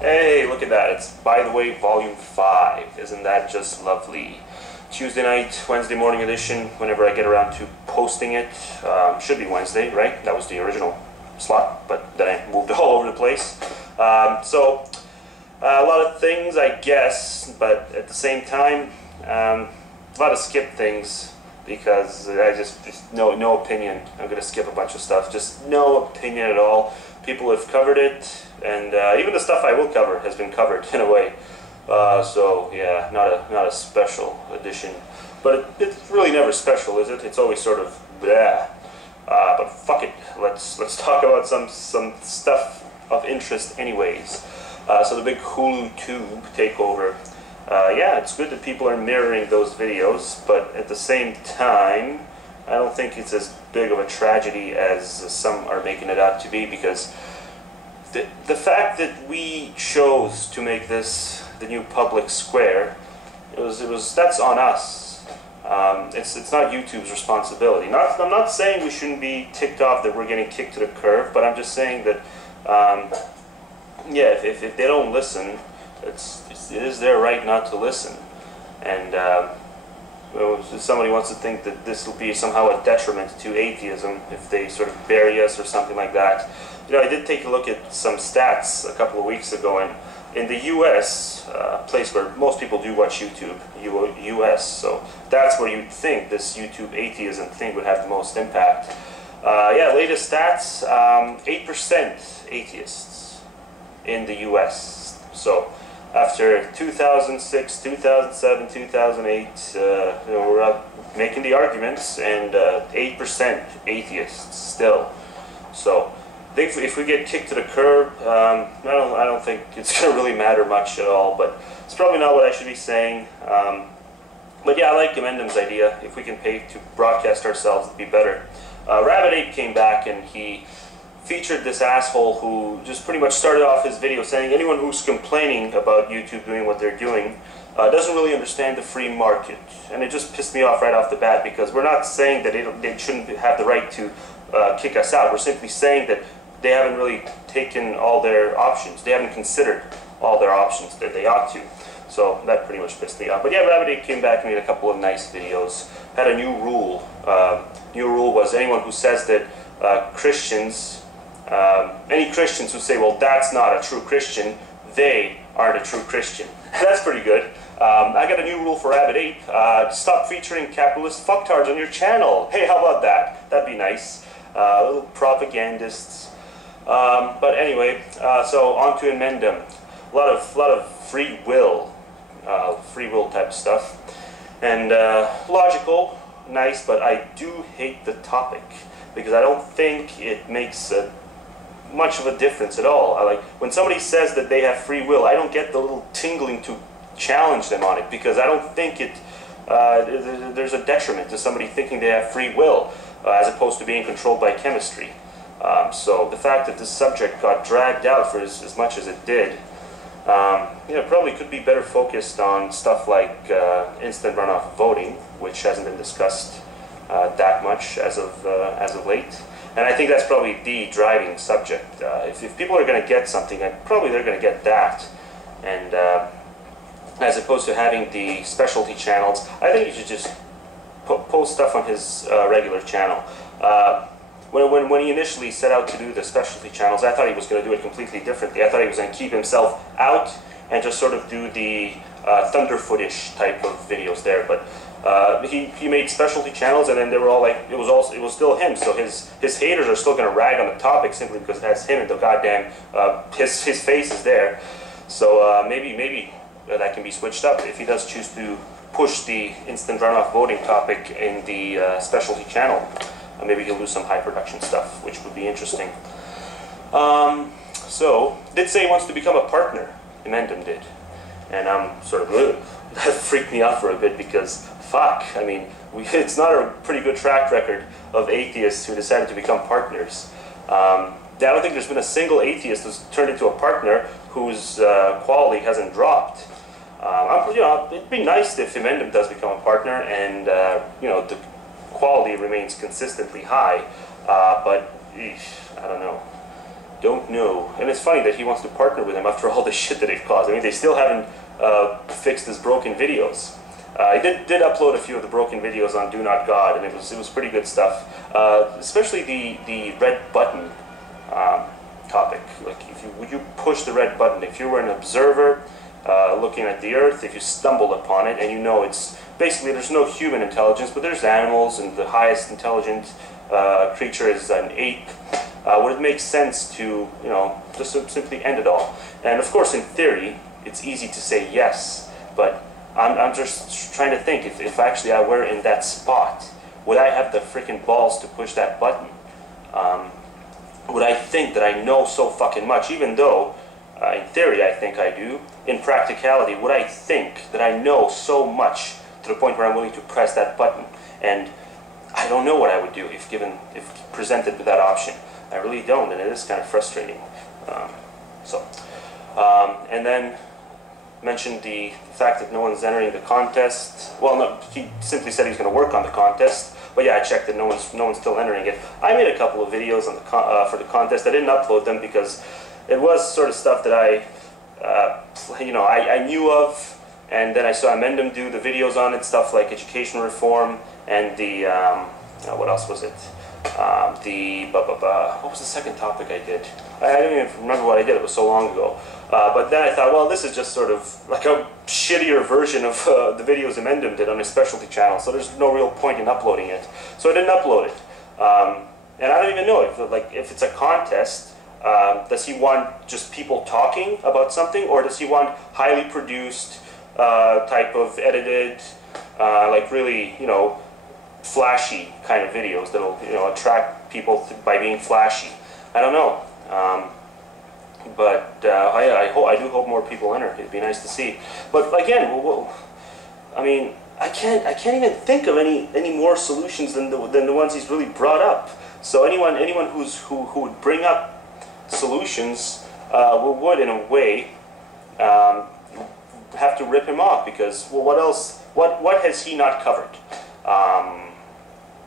Hey, look at that. It's By the Way Volume 5. Isn't that just lovely? Tuesday night, Wednesday morning edition, whenever I get around to posting it. Should be Wednesday, right? That was the original slot, but then I moved all over the place. A lot of things, I guess, but at the same time, a lot of skip things because I just no opinion. I'm going to skip a bunch of stuff. Just no opinion at all. People have covered it, and even the stuff I will cover has been covered in a way. So yeah, not a special edition, but it's really never special, is it? It's always sort of bleh. But fuck it, let's talk about some stuff of interest, anyways. So the big Hulu Tube takeover. Yeah, it's good that people are mirroring those videos, but at the same time, I don't think it's as big of a tragedy as some are making it out to be, because the fact that we chose to make this the new public square, that's on us. It's not YouTube's responsibility. I'm not saying we shouldn't be ticked off that we're getting kicked to the curb, but I'm just saying that yeah, if they don't listen, it is their right not to listen. And if somebody wants to think that this will be somehow a detriment to atheism if they sort of bury us or something like that. You know, I did take a look at some stats a couple of weeks ago, and in the U.S., a place where most people do watch YouTube, U.S., so that's where you'd think this YouTube atheism thing would have the most impact. Yeah, latest stats, 8% atheists in the U.S. So after 2006, 2007, 2008, we're out making the arguments, and 8% atheists still. So I think if we get kicked to the curb, I don't think it's going to really matter much at all, but it's probably not what I should be saying. But yeah, I like Emendam's idea. If we can pay to broadcast ourselves, it'd be better. Rabbit Ape came back and he featured this asshole who just pretty much started off his video saying anyone who's complaining about YouTube doing what they're doing doesn't really understand the free market. And it just pissed me off right off the bat, because we're not saying that they shouldn't have the right to kick us out. We're simply saying that they haven't really taken all their options. They haven't considered all their options that they ought to. So that pretty much pissed me off. But yeah, Rabbit Ape came back and made a couple of nice videos. Had a new rule. New rule was anyone who says that Christians, any Christians who say, well, that's not a true Christian, they aren't a true Christian. That's pretty good. I got a new rule for Rabbit Ape. Stop featuring capitalist fucktards on your channel. Hey, how about that? That'd be nice. Little propagandists. But anyway, so on to Emendam. A lot of free will type stuff, and logical, nice. But I do hate the topic because I don't think it makes much of a difference at all. Like when somebody says that they have free will, I don't get the little tingling to challenge them on it, because I don't think there's a detriment to somebody thinking they have free will, as opposed to being controlled by chemistry. So the fact that this subject got dragged out for as much as it did, probably could be better focused on stuff like instant runoff voting, which hasn't been discussed that much as of late. And I think that's probably the driving subject. If people are going to get something, probably they're going to get that. And as opposed to having the specialty channels, I think you should just post stuff on his regular channel. When he initially set out to do the specialty channels, I thought he was going to do it completely differently. I thought he was going to keep himself out and just sort of do the Thunderfoot-ish type of videos there. But he made specialty channels, and then they were all like, it was still him. So his haters are still going to rag on the topic simply because it has him and the goddamn his face is there. So maybe that can be switched up if he does choose to push the instant runoff voting topic in the specialty channel. Maybe he'll do some high production stuff, which would be interesting. So, did say he wants to become a partner. Emendam did. And I'm sort of, that freaked me out for a bit, because, fuck, I mean, it's not a pretty good track record of atheists who decided to become partners. I don't think there's been a single atheist who's turned into a partner whose quality hasn't dropped. It'd be nice if Emendam does become a partner, and, the quality remains consistently high, but I don't know. don't know. And it's funny that he wants to partner with him after all the shit that they've caused. I mean, they still haven't fixed his broken videos. I did upload a few of the broken videos on Do Not God, and it was pretty good stuff. Especially the red button topic. Like, would you push the red button if you were an observer looking at the Earth? If you stumbled upon it, and you know it's basically there's no human intelligence, but there's animals, and the highest intelligent creature is an ape. Would it make sense to just simply end it all? And of course, in theory, it's easy to say yes, but I'm just trying to think, if actually I were in that spot, would I have the freaking balls to push that button? Would I think that I know so fucking much, even though, in theory, I think I do? In practicality, would I think that I know so much to the point where I'm willing to press that button? And I don't know what I would do if presented with that option. I really don't, and it is kind of frustrating. And then mentioned the fact that no one's entering the contest. Well, no, he simply said he was going to work on the contest. But yeah, I checked that no one's still entering it. I made a couple of videos on the for the contest. I didn't upload them because it was sort of stuff that I knew of, and then I saw Amendum do the videos on it, stuff like education reform and the what else was it? What was the second topic I did? I don't even remember what I did. It was so long ago. But then I thought, well, this is just sort of like a shittier version of the videos Amendum did on his specialty channel, so there's no real point in uploading it. So I didn't upload it. And I don't even know if it's a contest, does he want just people talking about something, or does he want highly produced, type of edited, like really, flashy kind of videos that'll, attract people by being flashy? I don't know. But I do hope more people enter. It'd be nice to see. But again, I mean, I can't even think of any more solutions than the ones he's really brought up. So anyone who would bring up solutions would in a way have to rip him off, because, well, what else? What has he not covered?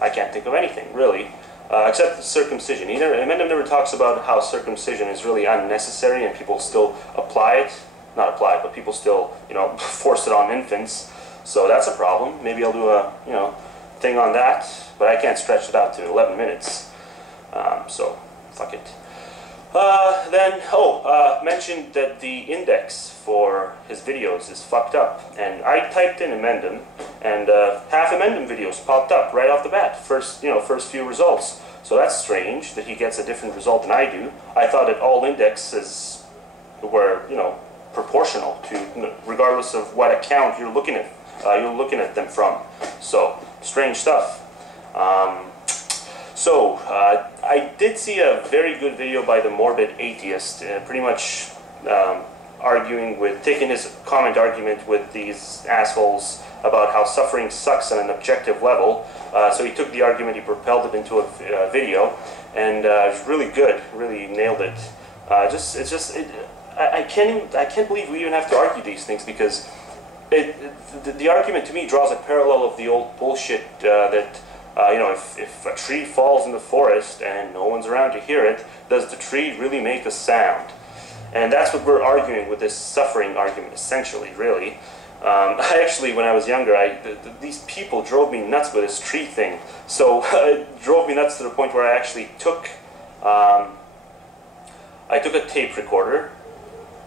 I can't think of anything really. Except circumcision. Amendum never talks about how circumcision is really unnecessary and people still apply it. Not apply it, but people still, force it on infants. So that's a problem. Maybe I'll do a, thing on that, but I can't stretch it out to 11 minutes. So, fuck it. Mentioned that the index for his videos is fucked up, and I typed in Amendum, and half Amendum videos popped up right off the bat. First few results. So that's strange that he gets a different result than I do. I thought that all indexes were, proportional to, regardless of what account you're looking at them from. So strange stuff. I did see a very good video by the Morbid Atheist, pretty much taking his comment argument with these assholes about how suffering sucks on an objective level. So he took the argument, he propelled it into a video, and it was really good, really nailed it. I can't believe we even have to argue these things, because the argument to me draws a parallel of the old bullshit that if a tree falls in the forest and no one's around to hear it, does the tree really make a sound? And that's what we're arguing with this suffering argument, essentially, really. I actually, when I was younger, these people drove me nuts with this tree thing. So it drove me nuts to the point where I actually took a tape recorder,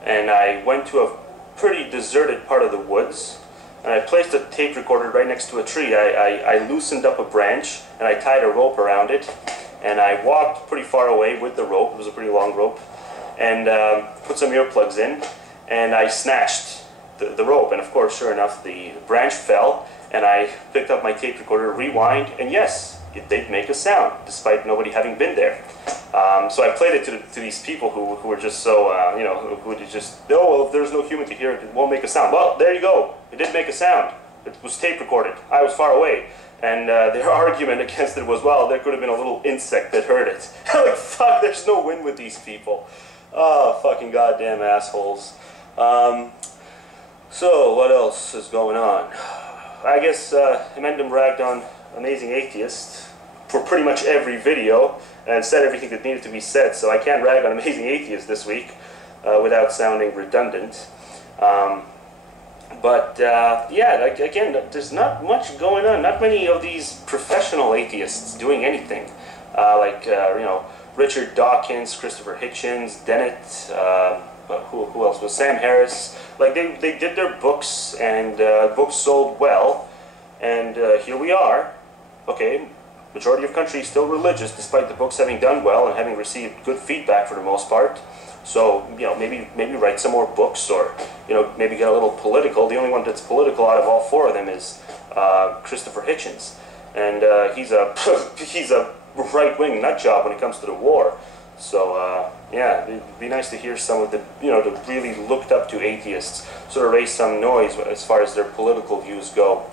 and I went to a pretty deserted part of the woods, and I placed a tape recorder right next to a tree. I loosened up a branch, and I tied a rope around it, and I walked pretty far away with the rope. It was a pretty long rope, and put some earplugs in, and I snatched the rope, and of course, sure enough, the branch fell, and I picked up my tape recorder, rewind, and yes, it did make a sound, despite nobody having been there. So I played it to these people who were just so, who would just, oh, well, if there's no human to hear it, it won't make a sound. Well, there you go. It did make a sound. It was tape recorded. I was far away. And their argument against it was, well, there could have been a little insect that heard it. I'm like, fuck, there's no win with these people. Oh, fucking goddamn assholes. So, what else is going on? I guess Amendum ragged on Amazing Atheist. for pretty much every video and said everything that needed to be said, so I can't rag on Amazing Atheist this week without sounding redundant. Yeah, like, again, there's not much going on. Not many of these professional atheists doing anything. You know, Richard Dawkins, Christopher Hitchens, Dennett, who else was Sam Harris. Like, they did their books, and books sold well, and here we are. Okay, majority of countries still religious, despite the books having done well and having received good feedback for the most part. So, you know, maybe write some more books, or, you know, maybe get a little political. The only one that's political out of all four of them is Christopher Hitchens, and he's a right-wing nutjob when it comes to the war. So yeah, it'd be nice to hear some of the, you know, the really looked up to atheists sort of raise some noise as far as their political views go.